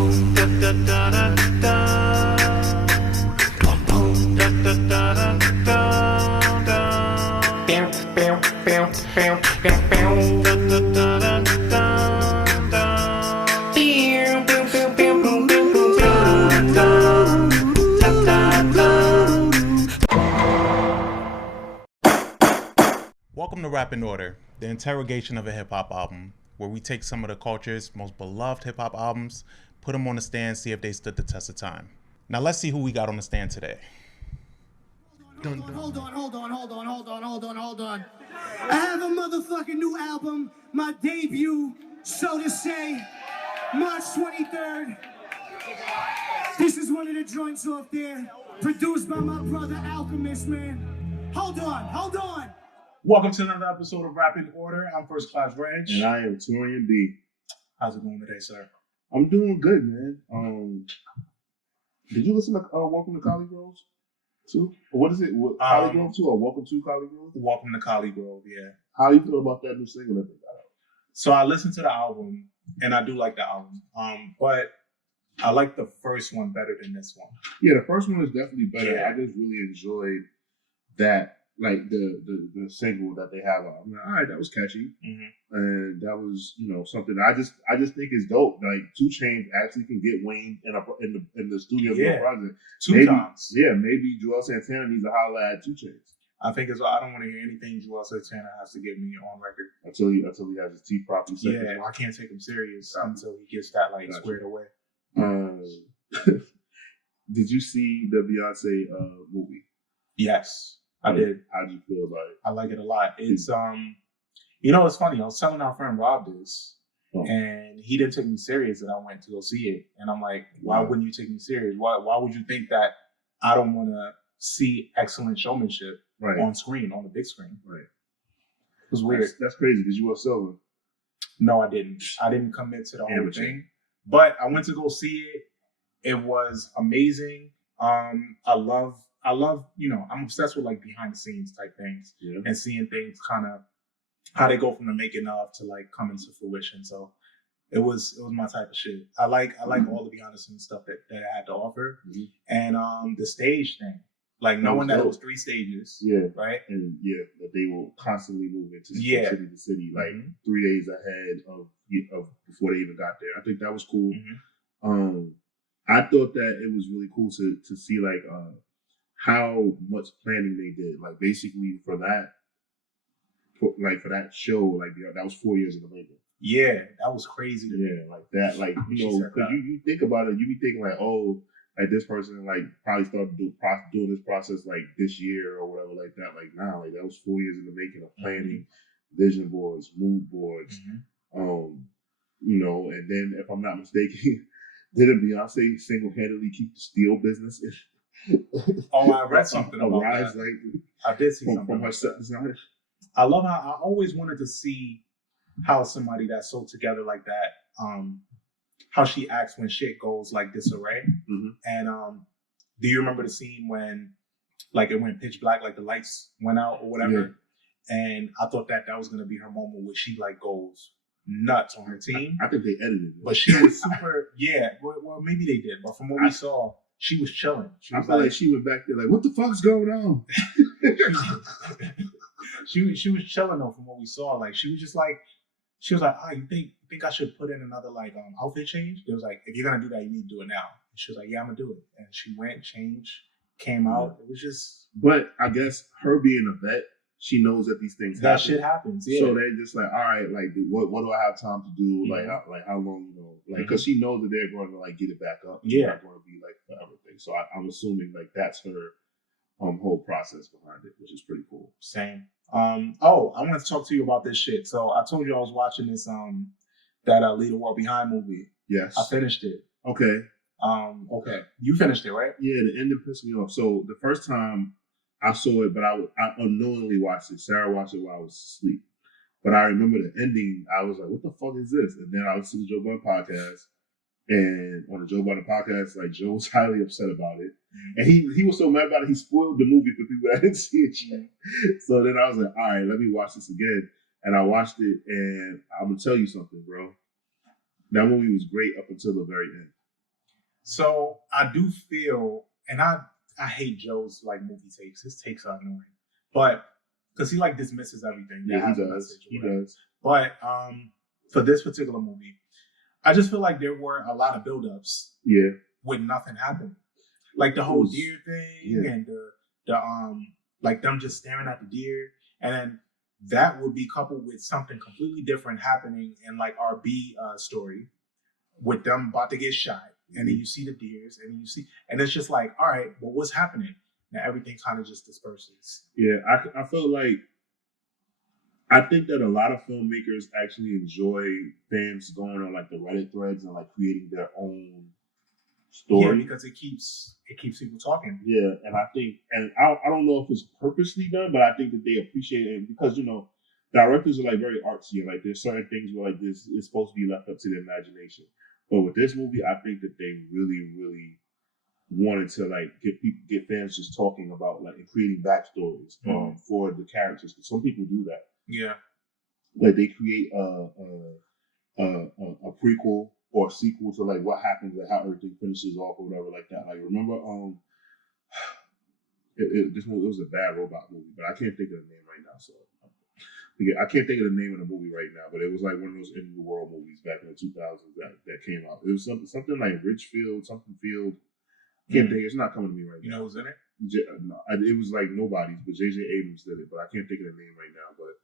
Welcome to Rap in Order, the interrogation of a hip-hop album, where we take some of the culture's most beloved hip-hop albums, put them on the stand, see if they stood the test of time. Now let's see who we got on the stand today. Hold on. I have a motherfucking new album, my debut, so to say, March 23rd. This is one of the joints off there, produced by my brother Alchemist, man. Hold on. Welcome to another episode of Rap in Order. I'm First Class Regg. And I am Taurian B. How's it going today, sir? I'm doing good, man. Did you listen to Welcome to Collie Grove too? Or what is it? Collie Grove 2 or Welcome to Collie Grove? Welcome to Collie Grove, yeah. How do you feel about that new single that they got out? So I listened to the album, and I do like the album. But I like the first one better than this one. Yeah, the first one is definitely better. Yeah. I just really enjoyed that, like the single that they have out. I'm like, all right, that was catchy, and that was something I just think is dope. Like 2 Chainz actually can get Wayne in the studio project 2 times. Yeah, maybe Joel Santana needs to holler at 2 Chainz. I think as well. I don't want to hear anything Joel Santana has to get me on record until he has his teeth properly set. Yeah, I can't take him serious until he gets that squared away. Did you see the Beyonce movie? Yes, I did. How did you feel about it? I like it a lot. It's it's funny. I was telling our friend Rob this, and he didn't take me serious that I went to go see it. And I'm like, why wouldn't you take me serious? Why would you think that I don't want to see excellent showmanship on screen, on the big screen? Right. It was weird. That's crazy. Did you wear silver? No, I didn't. I didn't commit to the whole thing. But I went to go see it. It was amazing. I love, I'm obsessed with behind the scenes type things and seeing things kind of how they go from the making of to coming to fruition. So it was my type of shit. I like all the behind the scenes stuff that it had to offer. And the stage thing, knowing that it was 3 stages. Yeah. Right. And that they will constantly move into city to city, 3 days ahead of before they even got there. I think that was cool. I thought that it was really cool to see how much planning they did. Basically for that show, that was 4 years in the making. Yeah, that was crazy. Because you think about it, you be thinking this person probably started doing this process this year or whatever that. That was 4 years in the making of planning, vision boards, mood boards, and then if I'm not mistaken, didn't Beyonce single-handedly keep the steel business? I read something about that. I did see something from her set designer. I love how I always wanted to see how somebody that's so together like that, how she acts when shit goes disarray. And do you remember the scene when it went pitch black, the lights went out or whatever? Yeah. And I thought that was gonna be her moment where she goes nuts on her team. I think they edited it. But she was super well maybe they did, but from what we saw, she was chilling. I feel like she went back there what the fuck's going on? She was chilling though from what we saw. She was just she was you think I should put in another outfit change? It was if you're gonna do that, you need to do it now. And she was yeah, I'm gonna do it. And she went, changed, came out. It was just. But I guess her being a vet, she knows that these things happen. That shit happens. Yeah. So they just all right, what do I have time to do? How long, because she knows that they're going to get it back up. Yeah. It's not going to be forever thing. So I'm assuming that's her whole process behind it, which is pretty cool. Same. I wanted to talk to you about this shit. So I told you I was watching this that Lead the World Behind movie. Yes. I finished it. Okay. Okay. You finished it, right? Yeah, the ending pissed me off. So the first time I saw it, but I unknowingly watched it. Sarah watched it while I was asleep. But I remember the ending. I was what the fuck is this? And then I listened to the Joe Budden podcast. And on the Joe Budden podcast, Joe was highly upset about it. And he was so mad about it, he spoiled the movie for people that didn't see it yet. So then I was all right, let me watch this again. And I watched it, and I'm going to tell you something, bro. That movie was great up until the very end. So I do feel, and I hate Joe's like movie takes. His takes are annoying, but because he like dismisses everything. That Yeah, has he a does. message or He whatever. does. But for this particular movie, I just feel like there were a lot of buildups Yeah. with nothing happening. Like the whole was- deer thing yeah. and the like them just staring at the deer, and then that would be coupled with something completely different happening in like our B story with them about to get shot, and then you see the deers, and then you see, and it's just like, all right, well, what's happening? Now everything kind of just disperses. Yeah, I felt like I think that a lot of filmmakers actually enjoy fans going on like the Reddit threads and like creating their own story. Yeah, because it keeps people talking. Yeah, and I think, and I don't know if it's purposely done, but I think that they appreciate it because directors are like very artsy and like there's certain things where like this is supposed to be left up to the imagination. But with this movie, I think that they really, really wanted to like get fans just talking about like and creating backstories for the characters. Because some people do that. Yeah, like they create a prequel or a sequel to like what happens, like how everything finishes off or whatever like that. Like remember, this movie, it was a bad robot movie, but I can't think of the name right now. So I can't think of the name of the movie right now, but it was like one of those end of the world movies back in the 2000s that came out. It was something like Richfield, something Field. Can't think. It's not coming to me right now. you know who's in it? No, it was like Nobody's, but J.J. Abrams did it, but I can't think of the name right now. But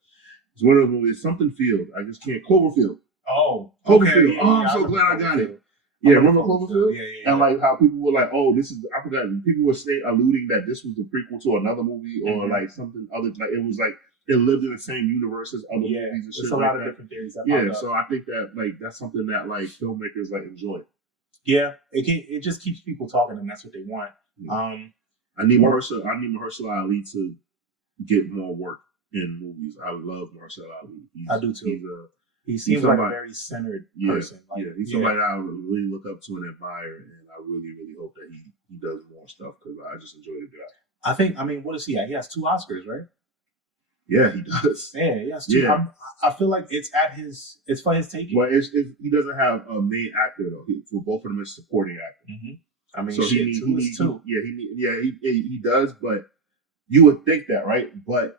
it's one of those movies. Something Field. I just can't. Cloverfield. Oh, Cloverfield. Okay, Oh, I'm so glad I got it. Yeah, remember Cloverfield? Yeah. And like how people were like, "Oh, this is." I forgot. People were alluding that this was the prequel to another movie or like something other. Like it was like it lived in the same universe as other movies and shit there's a like lot that. of different theories. Yeah, so I think that like that's something that like filmmakers like enjoy. Yeah, it just keeps people talking, and that's what they want. Yeah. I need Mahershala Ali to get more work in movies. I love Mahershala Ali. I do too. He seems like a very centered person. Like, he's somebody I really look up to and admire, and I really, really hope that he does more stuff because I just enjoy the guy. I mean, what is he at? He has 2 Oscars, right? Yeah, he does. Yeah, he has 2. Yeah. I feel like it's for his taking. Well, he doesn't have a main actor though. For both of them, it's supporting actor. Mm-hmm. I mean, so he needs 2. He does, but you would think that, right? But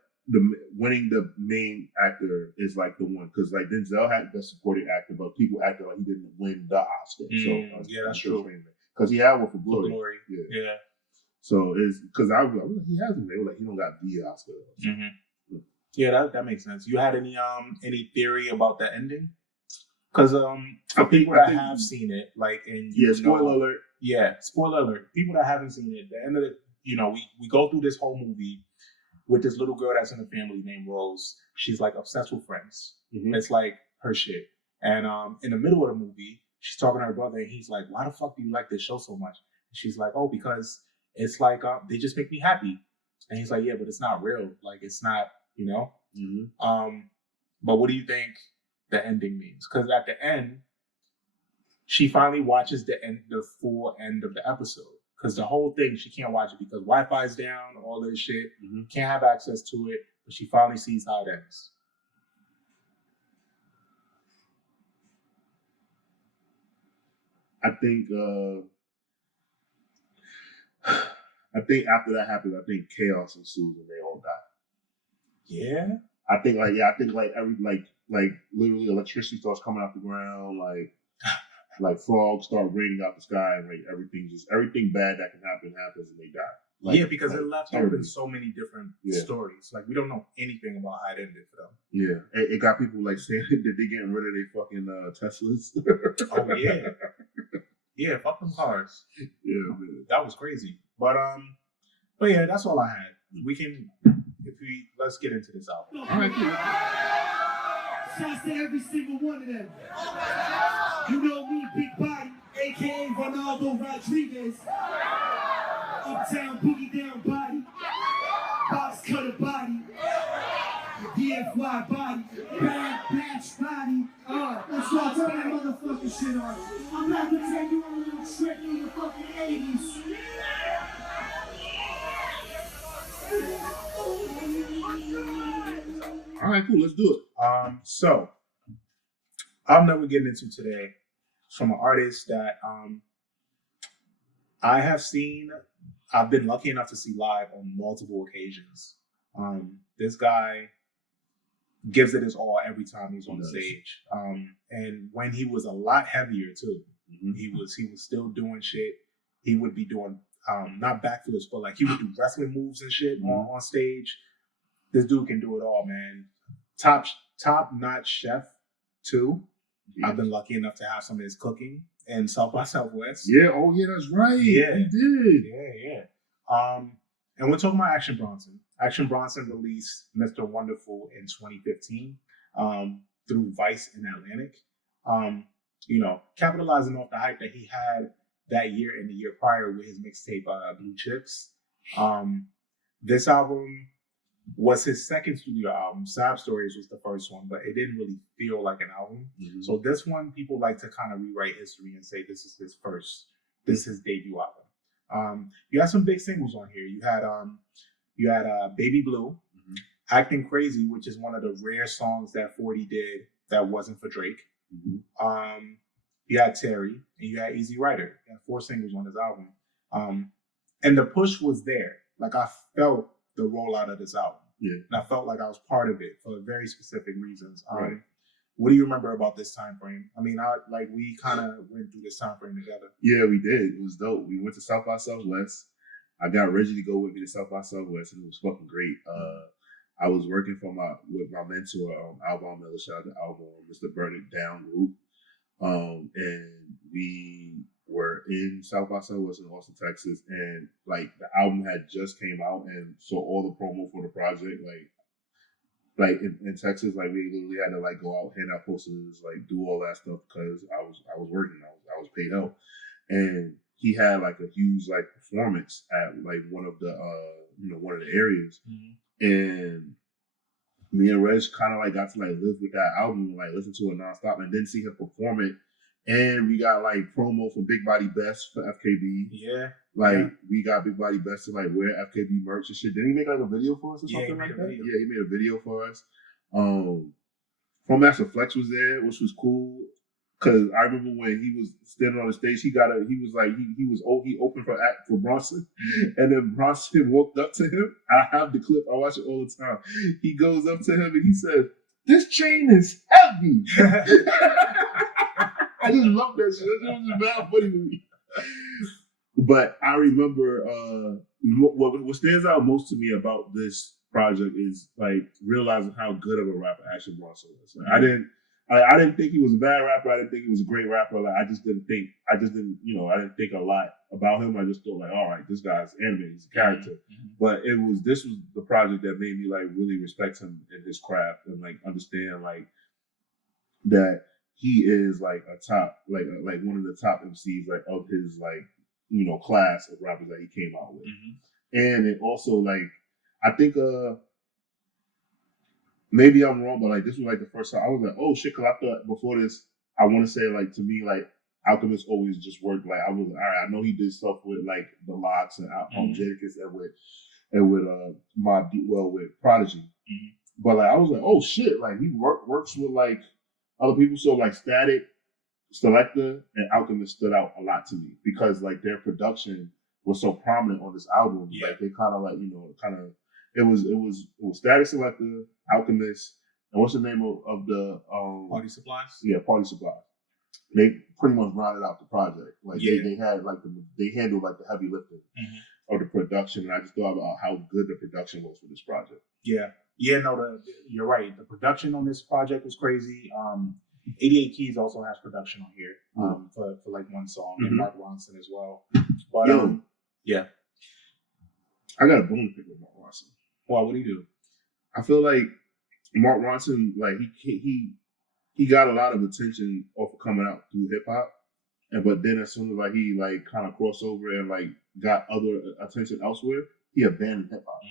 winning the main actor is like the one because like Denzel had the supporting actor, but people acted like he didn't win the Oscar. So that's true. Because he had one for Glory. Yeah. So it's because I was like, he hasn't. They were like, he don't got the Oscar. So. Mm-hmm. Yeah, that makes sense. You had any theory about the ending? Because for people that have seen it, like spoiler alert. Yeah, spoiler alert. People that haven't seen it, the end of it, we go through this whole movie with this little girl that's in a family named Rose. She's like obsessed with Friends. Mm-hmm. It's like her shit. And in the middle of the movie, she's talking to her brother, and he's like, "Why the fuck do you like this show so much?" And she's like, "Oh, because it's like they just make me happy." And he's like, "Yeah, but it's not real. Like it's not, Mm-hmm. But what do you think the ending means? Because at the end, she finally watches the full end of the episode. Because the whole thing, she can't watch it because Wi-Fi's down, all this shit. Mm-hmm. Can't have access to it. But she finally sees how it ends. I think after that happens, I think chaos ensues and they all die. Yeah. I think literally electricity starts coming out the ground, like frogs start raining out the sky, and like everything bad that can happen happens and they die. Because it left open so many different stories. Like we don't know anything about how it ended for them. Yeah, it got people like saying that they getting rid of their fucking Teslas. Oh yeah, yeah, fuck them cars. Yeah, man. That was crazy. But yeah, that's all I had. Let's get into this album. All right, shouts to every single one of them. You know me, Big Body, aka Ronaldo Rodriguez. Uptown boogie down body, box cutter body, DFY body, bad bitch body. Let's go, turn that motherfucking shit on. I'm not gonna take you on a little trip in the fucking 80s. All right, cool. Let's do it. So, album that we're getting into today is from an artist that I've been lucky enough to see live on multiple occasions. This guy gives it his all every time he's on the stage. And when he was a lot heavier too, he was still doing shit. He would be doing not backflips, but like he would do wrestling moves and shit on stage. This dude can do it all, man. Top notch chef too. Yeah. I've been lucky enough to have some of his cooking in South by Southwest. Yeah, oh yeah, that's right. Yeah, he did. Yeah. And we're talking about Action Bronson. Action Bronson released Mr. Wonderful in 2015 through Vice and Atlantic. You know, capitalizing off the hype that he had that year and the year prior with his mixtape Blue Chips. This album was his second studio album. Sob Stories was the first one, but it didn't really feel like an album. So this one, people like to kind of rewrite history and say this is his debut album. You had some big singles on here. You had Baby Blue, Acting Crazy, which is one of the rare songs that 40 did that wasn't for Drake. You had Terry, and you had Easy Rider. You had 4 singles on his album. And the push was there. Like, I felt the rollout of this album. Yeah. And I felt like I was part of it for very specific reasons. Right. What do you remember about this time frame? I mean, we kind of went through this time frame together. Yeah, we did. It was dope. We went to South by Southwest. I got Reggie to go with me to South by Southwest, and it was fucking great. I was working with my mentor, Alvin Miller, shout out to Alvin, Mr. Burn It Down group. And we were in South by Southwest in Austin, Texas, and like the album had just came out, and so all the promo for the project, like in Texas, like we literally had to like go out, hand out posters, like do all that stuff because I was working, I was paid out, and he had like a huge like performance at like one of the areas, and me and Reg kind of like got to like live with that album, like listen to it nonstop, and then see him perform it. And we got like promo from Big Body Best for FKB. Yeah. We got Big Body Best to like wear FKB merch and shit. Didn't he make like a video for us or something like that? Yeah, he made a video for us. From Master Flex was there, which was cool. Cause I remember when he was standing on the stage, he opened for Bronson, and then Bronson walked up to him. I have the clip. I watch it all the time. He goes up to him and he says, "This chain is heavy." I just love that shit. That was bad funny to me. But I remember what stands out most to me about this project is like realizing how good of a rapper Action Bronson was. Like, I didn't think he was a bad rapper. I didn't think he was a great rapper. Like I didn't think a lot about him. I just thought like, all right, this guy's animated. He's a character. But this was the project that made me like really respect him in his craft and like understand like that he is like a top, like one of the top MCs like of his like, class of rappers that he came out with. And it also like, I think maybe I'm wrong, but like this was like the first time I was like, oh shit, because I thought before this, I want to say like to me like Alchemist always just worked. Like I was all right, I know he did stuff with like the Locks and Jadakiss and with Prodigy, but like I was like, oh shit, like he works with like other people. So like Static, Selector, and Alchemist stood out a lot to me because like their production was so prominent on this album. Yeah. Like they kind of like it was Static, Selector, Alchemist, and what's the name of the Party Supplies? Yeah, Party Supplies. They pretty much rounded out the project. Like they had like they handled like the heavy lifting of the production, and I just thought about how good the production was for this project. Yeah, no, you're right. The production on this project was crazy. 88 Keys also has production on here for like one song, and Mark Ronson as well. But yeah, I got a bone to pick with Mark Ronson. Why? What do you do? I feel like Mark Ronson, like he got a lot of attention off of coming out through hip hop, but then as soon as like he like kind of crossed over and like got other attention elsewhere, he abandoned hip hop.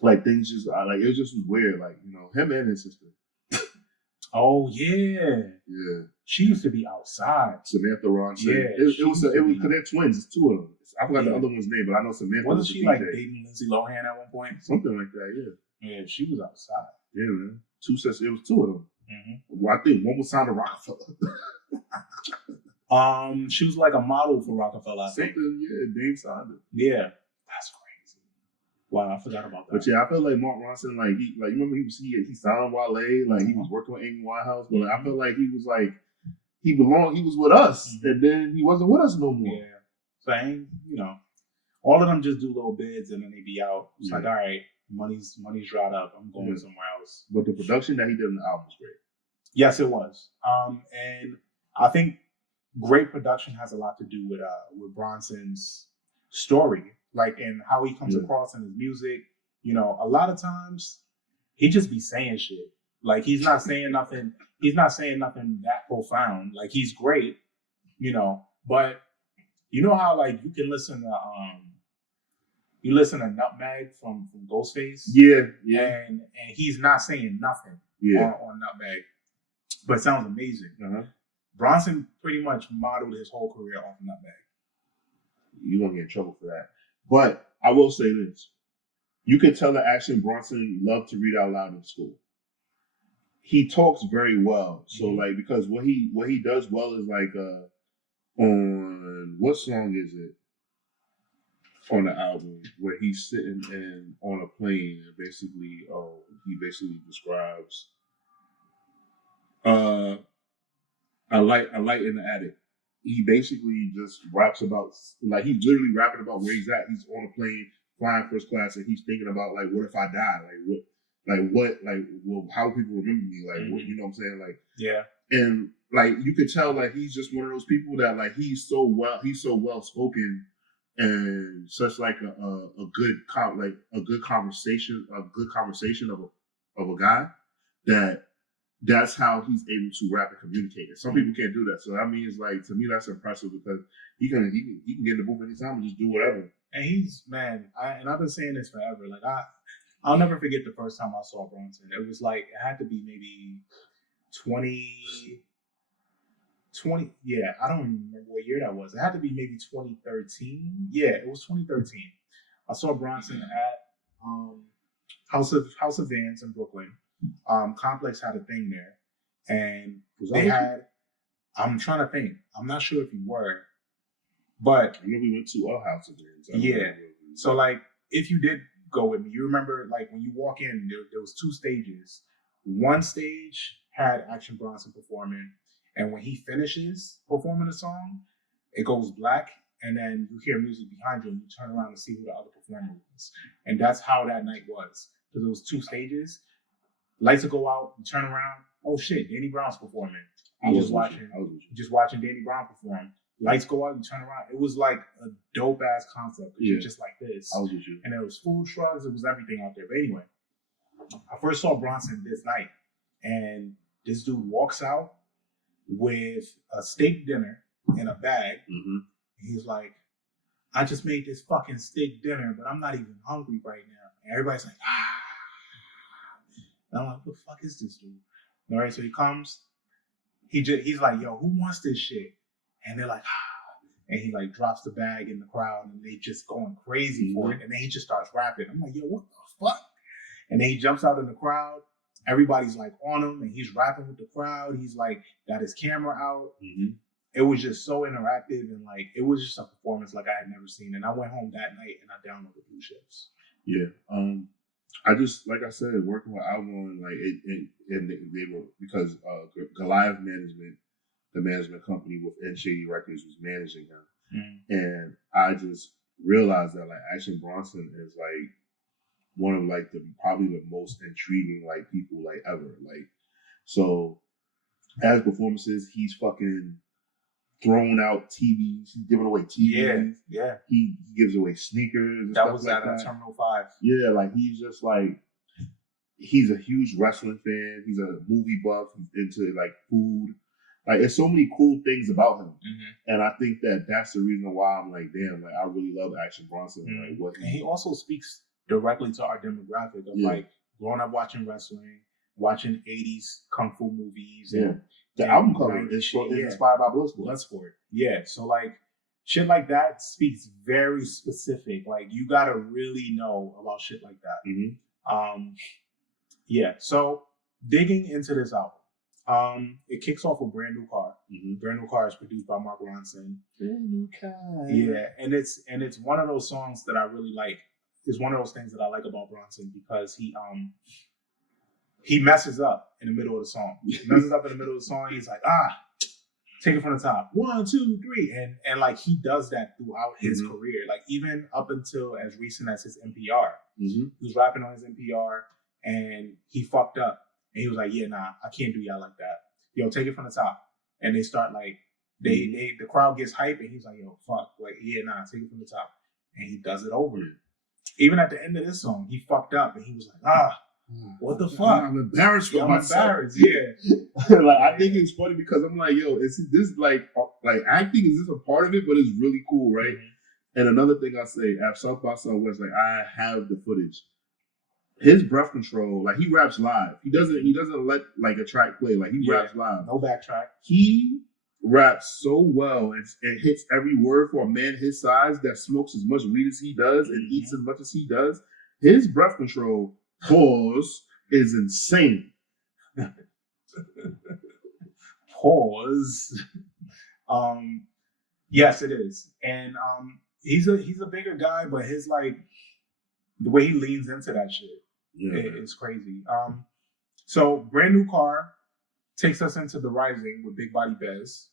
Like things just like it just was weird. Like him and his sister. Oh yeah. She used to be outside. Samantha Ronson. Yeah, it was because they're twins. It's 2 of them. I forgot the other one's name, but I know Samantha. Wasn't she like dating Lindsay Lohan at one point? Something like that. Yeah. Yeah, she was outside. Yeah, man. It was 2 of them. Well, I think one was signed to Rockefeller. She was like a model for Rockefeller, I think. Dame signed it. Yeah, that's crazy. Wow, I forgot about that. But yeah, I feel like Mark Ronson, like he, like you remember he signed Wale, like he was working with Amy Winehouse, but like, I feel like he was like he belonged, he was with us, and then he wasn't with us no more. Yeah, so all of them just do little bids and then they be out. It's like, all right, money's dried up. I'm going somewhere else. But the production that he did on the album was great. Yes, it was. And I think great production has a lot to do with Bronson's story, like, and how he comes across in his music. A lot of times he just be saying shit. Like, he's not saying nothing that profound. Like, he's great, but you know how, like, you can listen to Nutmeg from Ghostface? Yeah. And he's not saying nothing on Nutmeg, but it sounds amazing. Bronson pretty much modeled his whole career off of Nutmeg. You're going to get in trouble for that. But I will say this. You can tell that Action Bronson loved to read out loud in school. He talks very well. So, like, because what he does well is, like, on, what song is it on the album where he's sitting on a plane and basically, he basically describes a light in the attic. He basically just raps about, like, he's literally rapping about where he's at. He's on a plane flying first class, and he's thinking about, like, what if I die? How people remember me? Like, what, you know what I'm saying? Like, yeah. And like, you could tell, like, he's just one of those people that, like, he's so well spoken, and such like a good conversation of a guy that's how he's able to rap and communicate. And some people can't do that. So that means, like, to me, that's impressive because he can get in the booth anytime and just do whatever. And he's, I've been saying this forever. Like, I'll never forget the first time I saw Bronson. It was like, it had to be maybe 20, yeah, I don't even remember what year that was. It had to be maybe 2013. Yeah, it was 2013. I saw Bronson at House of Vans in Brooklyn. Complex had a thing there, and they had. I'm trying to think. I'm not sure if you were, but I know we went to a House of Vans. Yeah. So, like, if you did go with me, you remember, like, when you walk in, there was two stages. One stage had Action Bronson performing, and when he finishes performing a song, it goes black, and then you hear music behind you, and you turn around and see who the other performer was. And that's how that night was, because it was two stages. Lights would go out, you turn around, oh shit, Danny Brown's performing. Just watching Danny Brown perform. Lights go out, you turn around. It was like a dope ass concept. It's just like this. I was with you. And there was food trucks, it was everything out there. But anyway, I first saw Bronson this night, and this dude walks out with a steak dinner in a bag. He's like, I just made this fucking steak dinner, but I'm not even hungry right now. And everybody's like, ah. And I'm like, what the fuck is this dude? All right, so he comes. He's like, yo, who wants this shit? And they're like, ah. And he, like, drops the bag in the crowd, and they just going crazy for it. And then he just starts rapping. I'm like, yo, what the fuck? And then he jumps out in the crowd. Everybody's, like, on him, and he's rapping with the crowd. He's, like, got his camera out. It was just so interactive, and, like, it was just a performance like I had never seen. And I went home that night, and I downloaded Blue Shifts. Yeah. I just, like I said, working with Alvin, like, and they were, because Goliath Management, the management company within Shady Records, was managing him. And I just realized that, like, Action Bronson is, like, one of, like, probably the most intriguing, like, people, like, ever. Like, so as performances, he's fucking throwing out TVs. He's giving away TVs. Yeah. He gives away sneakers. And that stuff was like at that. Terminal 5. Yeah, like, he's just, like, he's a huge wrestling fan. He's a movie buff. He's into, like, food. Like, there's so many cool things about him. And I think that's the reason why I'm like, damn, like, I really love Action Bronson. Like, and he also speaks directly to our demographic of, like, growing up watching wrestling, watching 80s kung fu movies. And the album cover is inspired by Bloodsport. Yeah, so, like, shit like that speaks very specific. Like, you gotta really know about shit like that. Yeah, so digging into this album, It kicks off with Brand New Car. Brand New Car is produced by Mark Ronson. Brand new car. Yeah, and it's one of those songs that I really like. It's one of those things that I like about Bronson because he messes up in the middle of the song. He messes up in the middle of the song. He's like, take it from the top. 1, 2, 3. And like he does that throughout his career. Like even up until as recent as his NPR. He was rapping on his NPR and he fucked up. And he was like, yeah, nah, I can't do y'all like that. Yo, take it from the top. And they start like, the crowd gets hype and he's like, yo, fuck. Like, yeah, nah, take it from the top. And he does it over. Even at the end of this song, he fucked up and he was like, what the fuck? I'm embarrassed for myself. I'm embarrassed, yeah. Like I think it's funny because I'm like, yo, is this like acting? Is this a part of it? But it's really cool, right? And another thing I say at South by Southwest, like I have the footage. His breath control, like he raps live. He doesn't let like a track play. Like he raps live. No backtrack. He raps so well and hits every word for a man his size that smokes as much weed as he does and eats as much as he does. His breath control, pause, is insane. Pause. Yes, it is. And he's a bigger guy, but his like the way he leans into that shit is crazy. So Brand New Car takes us into The Rising with Big Body Bez.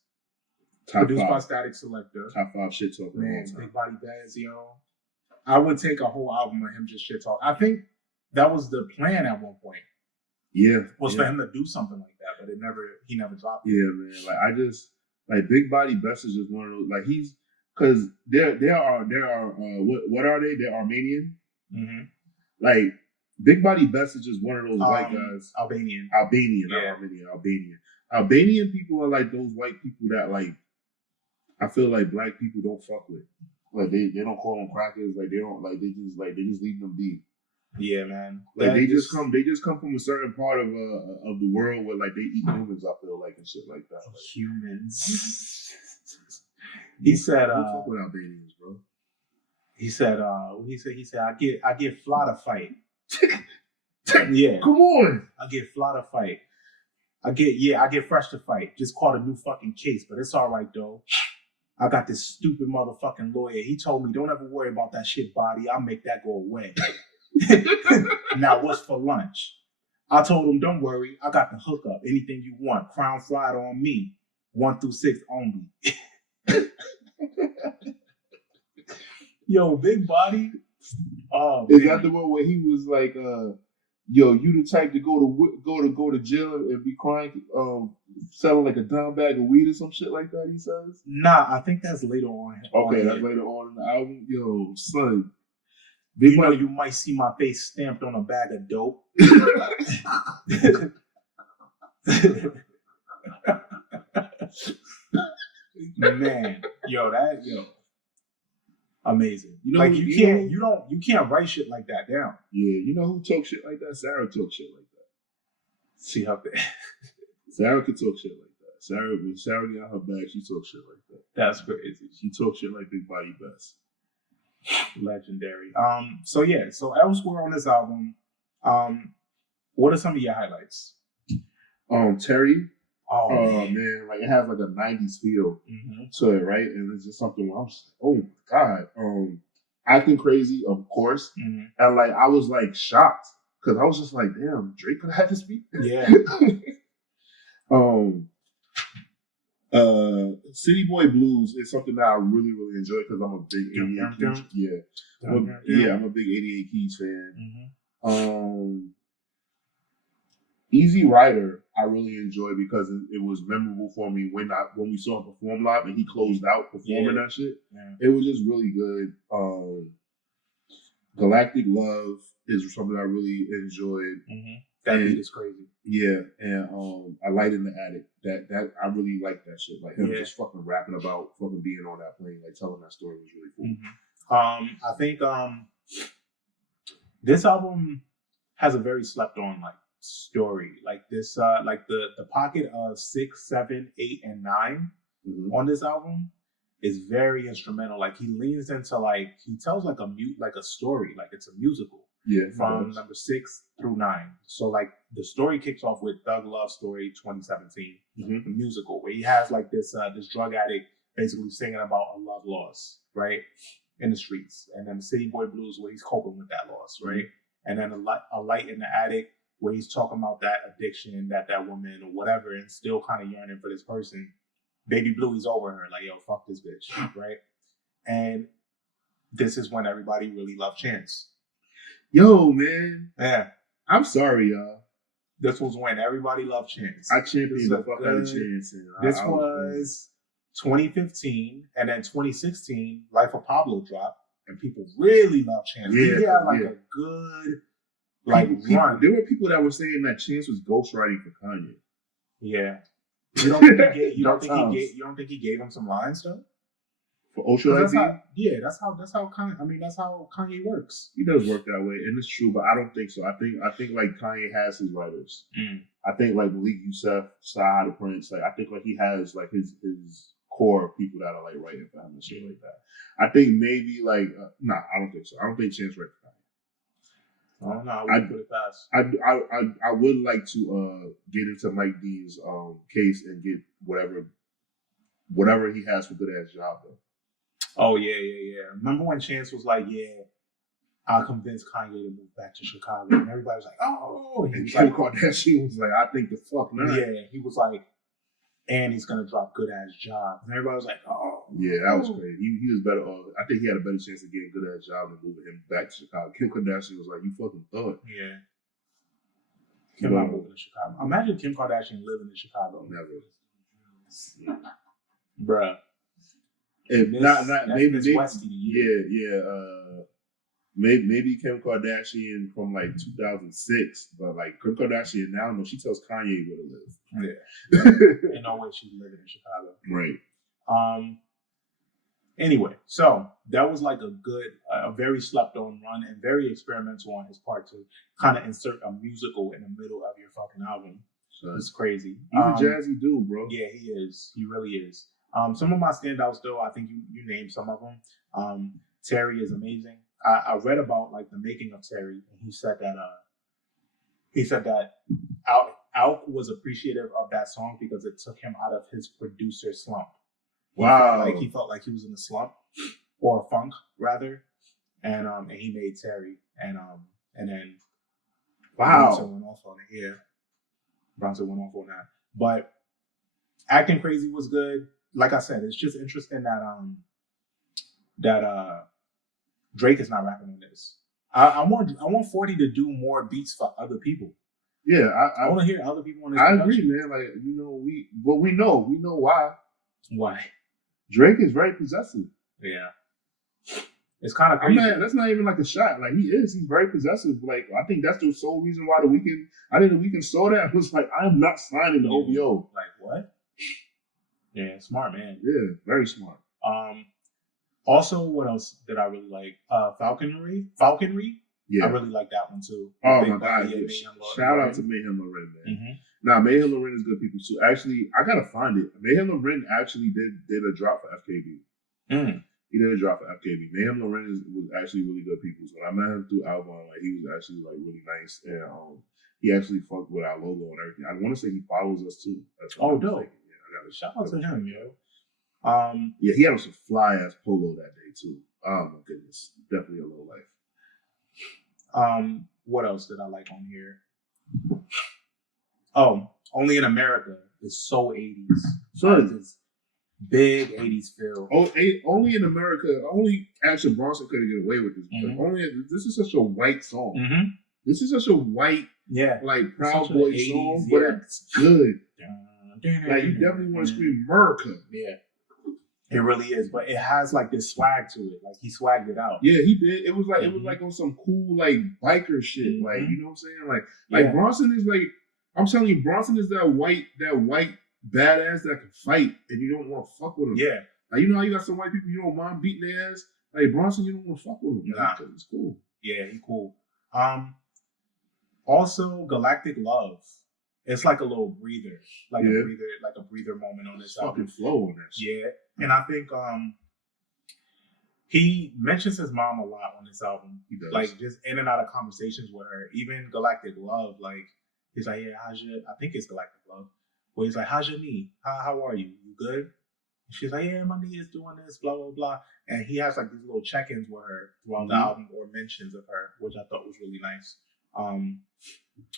Produced by Static Selector. Top 5 shit talker. Man, Big Body Bez, yo. I would take a whole album of him just shit talk. I think that was the plan at one point. Yeah. Was for him to do something like that, but he never dropped it. Yeah, man. Like I just like Big Body Bez is just one of those like he's because there are what are they? They're Armenian. Like Big Body Bez is just one of those white guys. Albanian. Not Armenian. Albanian people are like those white people that like I feel like black people don't fuck with. Like they don't call them crackers. Like they don't like they just leave them be. Yeah, man. Like they just come from a certain part of the world where like they eat humans. I feel like and shit like that. Like, humans. He said, fuck with Albanians, bro. He said, he said, I get fly to fight. Yeah. Come on. I get fly to fight. I get fresh to fight. Just caught a new fucking case, but it's all right though. I got this stupid motherfucking lawyer. He told me, don't ever worry about that shit body. I'll make that go away. Now what's for lunch? I told him, don't worry. I got the hookup. Anything you want. Crown fried on me. 1 through 6 only. Yo, Big Body. Oh, is that the one where he was like, yo, you the type to go to jail and be crying, selling like a down bag of weed or some shit like that? He says. Nah, I think that's later on. Okay, that's later on in the album. Yo, son, you know, you might see my face stamped on a bag of dope. Man, yo, amazing. You know, like you can't write shit like that down. Yeah, you know who talk shit like that? Sarah talk shit like that. See how Sarah could talk shit like that. When Sarah got her bag, she talk shit like that. That's crazy. She talk shit like Big Body Bez. Legendary. So elsewhere on this album, what are some of your highlights? Terry. Oh man, like it has like a 90s feel to it, right? And it's just something where I'm just, oh my god. Acting Crazy, of course. And like I was like shocked because I was just like, damn, Drake could have this beat. Yeah. City Boy Blues is something that I really, really enjoy because I'm a big 88 Keys. I'm a big 88 Keys fan. Easy Rider, I really enjoy because it was memorable for me when we saw him perform live and he closed out performing that shit. Yeah. It was just really good. Galactic Love is something I really enjoyed. That beat is crazy. Yeah, and I Light in the Attic. That I really like that shit. Like him just fucking rapping about fucking being on that plane, like telling that story was really cool. I think this album has a very slept on like story. Like this like the pocket of 6, 7, 8, and 9 on this album is very instrumental. Like he leans into like he tells like a story, like it's a musical. Yeah. From number 6 through 9. So like the story kicks off with Thug Love Story 2017, the musical, where he has like this drug addict basically singing about a love loss, right, in the streets, and then the City Boy Blues where he's coping with that loss, right, and then a light in the attic where he's talking about that addiction, that woman or whatever, and still kind of yearning for this person. Baby Blue, he's over her, like, yo, fuck this bitch, right? And this is when everybody really loved Chance. Yo, man. Yeah. I'm sorry, y'all. This was when everybody loved Chance. I championed the fuck out of Chance. This was 2015, and then 2016, Life of Pablo dropped, and people really loved Chance. He had like a good run. There were people that were saying that Chance was ghostwriting for Kanye. Yeah. You don't think he gave him some lines though? For Ocean ID? Yeah, that's how Kanye. I mean, that's how Kanye works. He does work that way, and it's true. But I don't think so. I think like Kanye has his writers. I think like Malik Yusef, Sah the Prince. Like I think like he has like his core of people that are like writing for him and shit like that. I think maybe like I don't think so. I don't think Chance writes for Kanye. Oh no, I wouldn't put it past. I would like to get into Mike Dean's case and get whatever he has for good ass job though. Oh yeah. Remember when Chance was like, "Yeah, I'll convince Kanye to move back to Chicago," and everybody was like, "Oh," and Kim Kardashian was like, "I think the fuck not." Yeah, he was like, "And he's gonna drop good ass job," and everybody was like, "Oh." Yeah, that was crazy. He was better off. I think he had a better chance of getting a good ass job than moving him back to Chicago. Kim Kardashian was like, "You fucking thought." Yeah. Kim not moving to Chicago. Imagine Kim Kardashian living in Chicago. Never. Bruh. Maybe Kim Kardashian from like 2006, but like Kim Kardashian now, no, she tells Kanye where to live. Yeah, ain't no way she's living in Chicago. Right. Anyway, so that was like a very slept on run and very experimental on his part to kind of insert a musical in the middle of your fucking album. So it's crazy. He's a jazzy dude, bro. Yeah, he is. He really is. Some of my standouts, though, I think you named some of them. Terry is amazing. I read about like the making of Terry, and he said that Alk was appreciative of that song because it took him out of his producer slump. Wow. He felt like he was in a slump or a funk rather, and he made Terry, and then Bronson went off on it. Yeah, Bronson went off on that, but Acting Crazy was good. Like I said, it's just interesting that Drake is not rapping on this. I want 40 to do more beats for other people. Yeah, I want to hear other people on this. I agree, man. Like we know why. Why? Drake is very possessive. Yeah, it's kind of crazy. That's not even like a shot. Like he's very possessive. Like I think that's the sole reason why the Weeknd. I think the Weeknd saw that and was like, I'm not signing the OVO. Like what? Yeah, smart man. Yeah, very smart. Also, what else did I really like? Falconry. Yeah, I really like that one too. Oh my god! Yeah. Shout out to Mayhem Lauren, man. Mm-hmm. Nah, Mayhem Lauren is good people too. Actually, I gotta find it. Mayhem Lauren actually did a drop for FKB. He did a drop for FKB. Mayhem Lauren was actually really good people. So when I met him through Albon, like he was actually like really nice, and he actually fucked with our logo and everything. I want to say he follows us too. Dope. Shout out to him, yo. Yeah, he had on some fly ass polo that day too. Oh my goodness, definitely a low life. What else did I like on here? Oh, Only in America is so 80s. So it's big 80s feel. Only in America, only Action Bronson could get away with this. Because this is such a white song. Mm-hmm. This is such a white, like Proud Boy song, but it's good. Like you definitely want to scream America. Yeah. It really is, but it has like this swag to it. Like he swagged it out. Yeah, he did. It was like on some cool like biker shit. Mm-hmm. Like you know what I'm saying? Like Bronson is like, I'm telling you, Bronson is that white badass that can fight, and you don't want to fuck with him. Yeah. Like you know how you got some white people you don't mind beating their ass. Like Bronson, you don't want to fuck with him. Nah, it's cool. Yeah, he's cool. Also, Galactic Love. It's like a little breather, like a breather moment on this album. Fucking flow on that shit. Yeah, and I think He mentions his mom a lot on this album. He does. Like, just in and out of conversations with her. Even Galactic Love, like, he's like, yeah, I think it's Galactic Love. Where he's like, how's your knee? How are you? You good? And she's like, yeah, my knee is doing this, blah, blah, blah. And he has like these little check-ins with her throughout the album, or mentions of her, which I thought was really nice.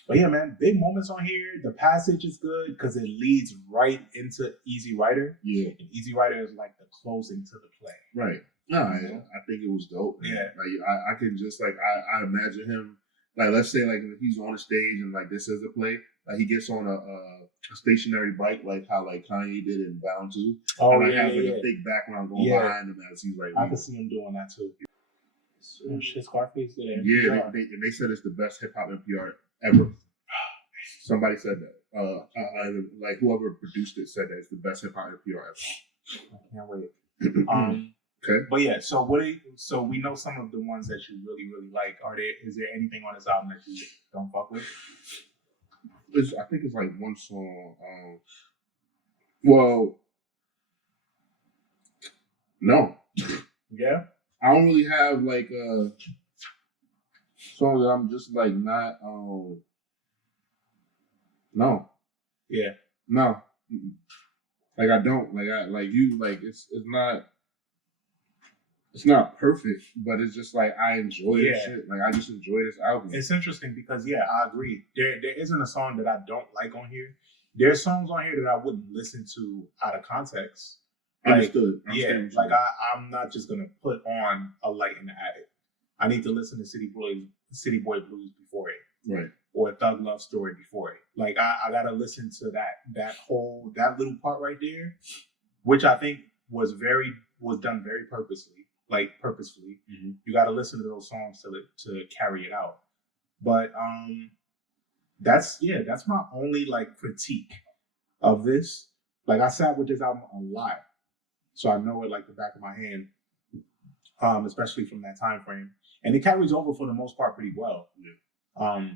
But yeah, man, big moments on here. The passage is good because it leads right into Easy Rider. Yeah. And Easy Rider is like the closing to the play. Right. No, I think it was dope. Man. Yeah. Like I can just like I imagine him, like, let's say like if he's on a stage and like this is a play, like he gets on a stationary bike, like how like Kanye did in Bound 2. Oh, and like yeah, has like yeah. a thick background going behind him as he's like. I can see him doing that too. Shit, Scarface did it. Yeah, they said it's the best hip hop NPR ever. Somebody said that. Like whoever produced it said that it's the best hip hop NPR ever. I can't wait. Okay. But yeah, so so we know some of the ones that you really, really like. Is there anything on this album that you don't fuck with? I think it's like one song. Well, no. Yeah. I don't really have like a song that I'm just like not. No. Yeah. No. Like I don't like you like it's not. It's not perfect, but it's just like I enjoy this shit. Like I just enjoy this album. It's interesting because I agree. There isn't a song that I don't like on here. There's songs on here that I wouldn't listen to out of context. Understood. I'm not just gonna put on A Light in the Attic. I need to listen to City Boy Blues before it, right? Or Thug Love Story before it. Like I gotta listen to that little part right there, which I think was done very purposely. Like purposefully, you got to listen to those songs to carry it out. But that's my only like critique of this. Like I sat with this album a lot, so I know it like the back of my hand, especially from that time frame, and it carries over for the most part pretty well. Yeah.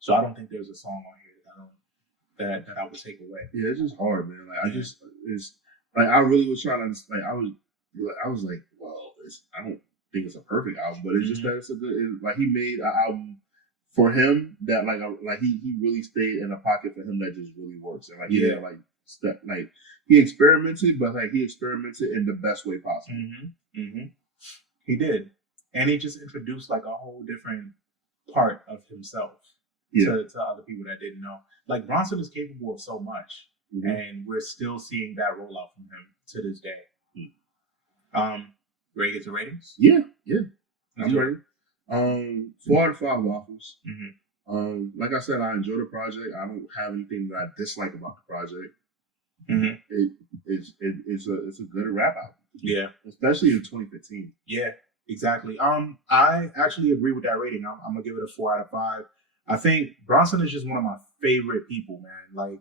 So I don't think there's a song on here that I would take away. Yeah, it's just hard, man. Like I really was trying to understand. I was like, well, I don't think it's a perfect album, but it's just that it's a good. Like he made an album for him that like he really stayed in a pocket for him that just really works, and like he didn't like step like he experimented, but like he experimented in the best way possible. He did, and he just introduced like a whole different part of himself to other people that didn't know. Like Bronson is capable of so much, and we're still seeing that roll out from him to this day. Ready to get to ratings? Yeah. I'm ready. 4 out of 5 waffles. Like I said, I enjoy the project. I don't have anything that I dislike about the project. It's a good rap album. Yeah, especially in 2015. Yeah, exactly. I actually agree with that rating. I'm gonna give it a 4 out of 5. I think Bronson is just one of my favorite people, man. Like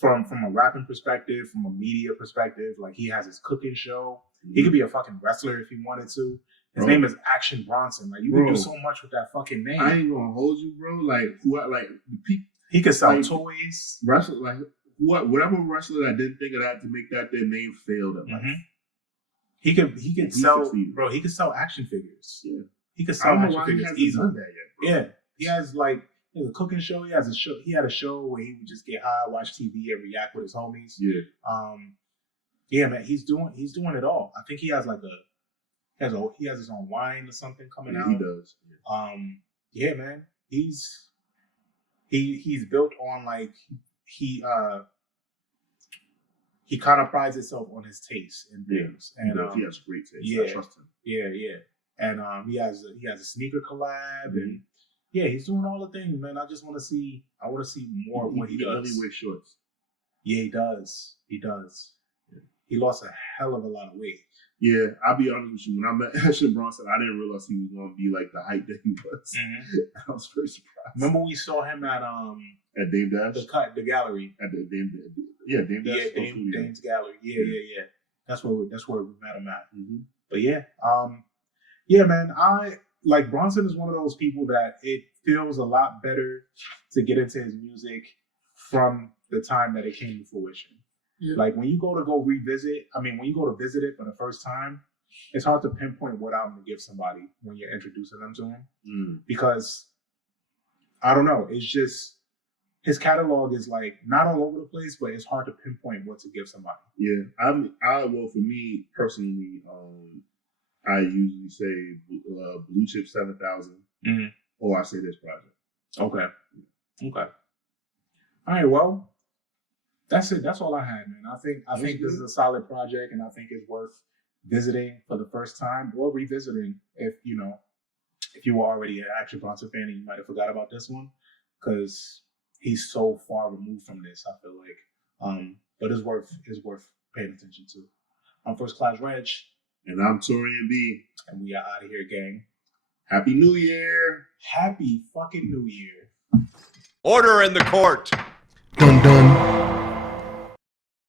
from a rapping perspective, from a media perspective, like he has his cooking show. He could be a fucking wrestler if he wanted to. His name is Action Bronson. Like you can do so much with that fucking name. I ain't gonna hold you, bro. He could sell toys. Wrestler, like whatever wrestler that didn't think of that to make that their name failed at life. He could sell, succeeded. Bro. He could sell action figures. Yeah, he could sell action figures easily. Done that yet, bro. Yeah, he has like a cooking show. He had a show where he would just get high, watch TV, and react with his homies. Yeah. Yeah, man, he's doing it all. I think he has he has his own wine or something coming out. He does. Yeah, man, he's built on like he kind of prides himself on his taste in things, and he has great taste. Yeah, I trust him. Yeah, and he has a sneaker collab, and he's doing all the things, man. I want to see more of what he does. He only wears shorts. Yeah, he does. He lost a hell of a lot of weight. Yeah, I'll be honest with you. When I met Action Bronson, I didn't realize he was going to be like the height that he was. I was very surprised. Remember we saw him at Dame Dash? The gallery. At the Dame Dash. Yeah, Dame's gallery. Yeah. That's where we met him at. But yeah, man. I like Bronson is one of those people that it feels a lot better to get into his music from the time that it came to fruition. Yeah. Like when you go to visit it for the first time, it's hard to pinpoint what album to give somebody when you're introducing them to him because I don't know. It's just his catalog is like not all over the place, but it's hard to pinpoint what to give somebody. Yeah, well, for me personally, I usually say Blue Chip 7000, or I say this project. Okay. All right. Well, that's it. That's all I had, man. I think this is a solid project, and I think it's worth visiting for the first time or revisiting if you were already an Action Bronson fan and you might have forgot about this one because he's so far removed from this. I feel like, but it's worth paying attention to. I'm First Class Regg, and I'm Taurian B, and we are out of here, gang. Happy New Year! Happy fucking New Year! Order in the court. Dun dun.